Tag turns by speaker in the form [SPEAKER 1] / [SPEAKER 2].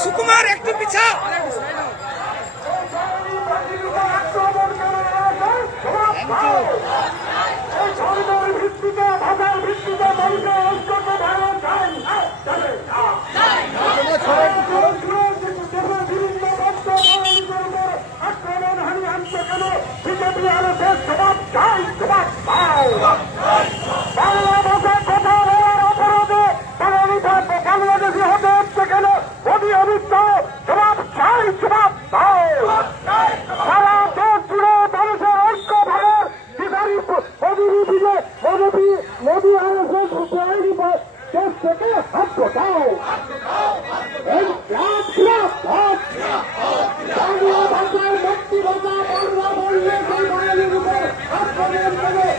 [SPEAKER 1] আচ্ছা একটু পিছা Modi Modi R S S মুসলিম দেশ থেকে হাত গোটাও বাংলা ভাষায় মুক্তি ভাষা বাংলা বললে সেই বাঙালির উপর আক্রমণ করে